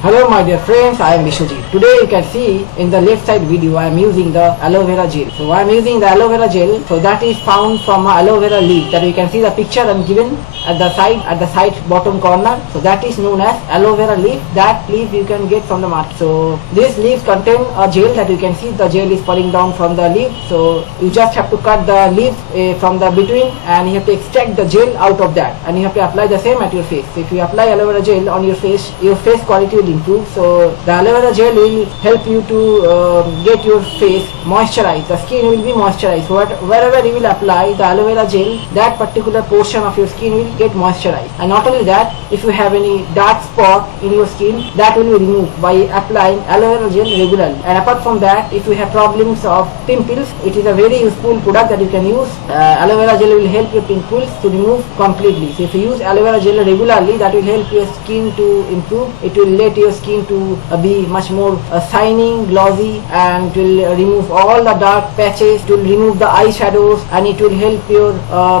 Hello my dear friends, I am Vishwajit. Today you can see in the left side video I am using the aloe vera gel. So I am using the aloe vera gel. So that is found from aloe vera leaf. That you can see the picture I am given at the side bottom corner. So that is known as aloe vera leaf. That leaf you can get from the market. So these leaves contain a gel that you can see the gel is falling down from the leaf. So you just have to cut the leaf from the between and you have to extract the gel out of that and you have to apply the same at your face. So if you apply aloe vera gel on your face quality will improve. So the aloe vera gel will help you to get your face moisturized. The skin will be moisturized. So wherever you will apply the aloe vera gel, that particular portion of your skin will get moisturized. And not only that, if you have any dark spot in your skin, that will be removed by applying aloe vera gel regularly. And apart from that, if you have problems of pimples, it is a very useful product that you can use. Aloe vera gel will help your pimples to remove completely. So if you use aloe vera gel regularly, that will help your skin to improve. It will let your skin to be much more shining, glossy, and it will remove all the dark patches, it will remove the eyeshadows, and it will help your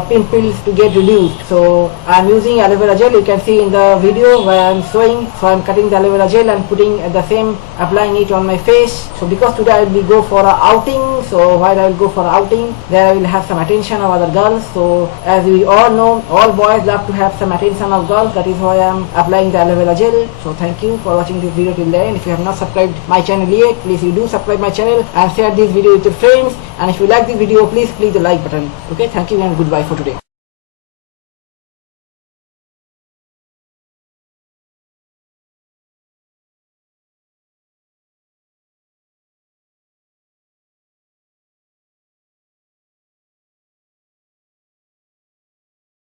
pimples to get reduced. So I am using aloe vera gel. You can see in the video where I am showing. So I am cutting the aloe vera gel and putting the same, applying it on my face. So because today I will go for a outing, so while I will go for a outing, there I will have some attention of other girls. So as we all know, all boys love to have some attention of girls. That is why I am applying the aloe vera gel. So thank you for watching this video till the end. If you have not subscribed my channel yet, please you do subscribe my channel and share this video with your friends. And if you like this video, please click the like button. Okay, thank you and goodbye for today.